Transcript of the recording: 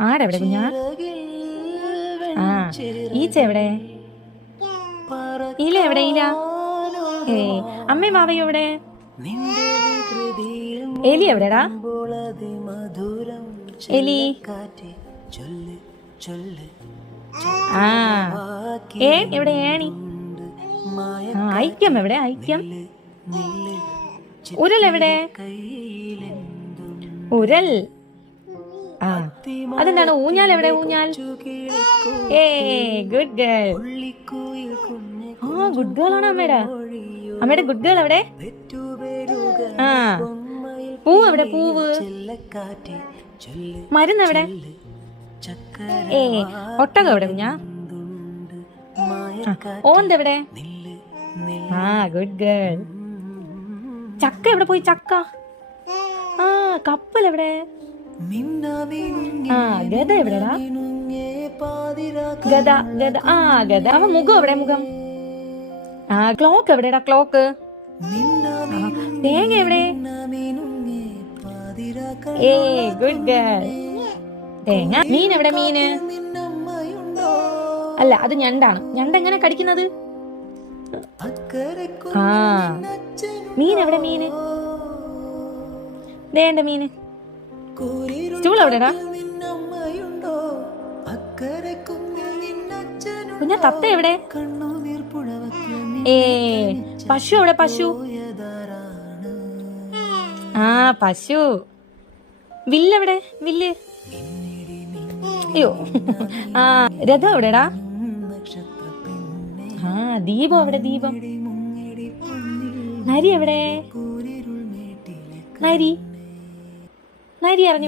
ആടെവിടെ കുഞ്ഞാ? ആ, ഈച്ച എവിടെ? ഇല എവിടെ? ഇല അമ്മയും വാവയോ എവിടെ? എലി എവിടെടാ? എലി ആ എവിടെ? ഏണി ഐക്യം എവിടെ? ഐക്യം ഉരൽ എവിടെ? ഉരൽ ആ അതെന്താണ്? ഊഞ്ഞാൽ എവിടെ? ഊഞ്ഞാൽ ഗുഡ് ഗേൾ. ആ ഗുഡ് ഗേൾ ആണ് അമ്മയുടെ ഗുഡ് ഗേൾ എവിടെ? ആ പൂവ് എവിടെ? പൂവ് മരുന്ന് എവിടെ? ഒട്ടകം എവിടെ കുഞ്ഞാ? ഓന്തെവിടെ? ആ ഗുഡ് ഗേൾ. ചക്ക എവിടെ പോയി? ചക്ക ആ കപ്പൽ എവിടെ? ആ ഗദ എവിടെടാ? ഗദ ഗദ ആ ഗദ. അവൻ മുഖം എവിടെ? മുഖം ആ ക്ലോക്ക് എവിടെടാ? ക്ലോക്ക് തേങ്ങ എവിടെ? Good girl. തേങ്ങ. മീൻ എവിടെ? മീന് അല്ല, അത് ഞണ്ടാണ്. ഞണ്ട് എങ്ങനെ കടിക്കുന്നത്? ആ മീൻ എവിടെ? മീന് വേണ്ട. മീന്. സ്റ്റൂൾ എവിടെടാ? കുഞ്ഞാ തത്ത എവിടെ? പശു എവിടെ? പശു ആ പശു. വില്ലെവിടെ? വില്ല് അയ്യോ. ആ രഥം എവിടെടാ? ആ ദീപം എവിടെ? ദീപം. നരി എവിടെ? നരി നരി അറിഞ്ഞു.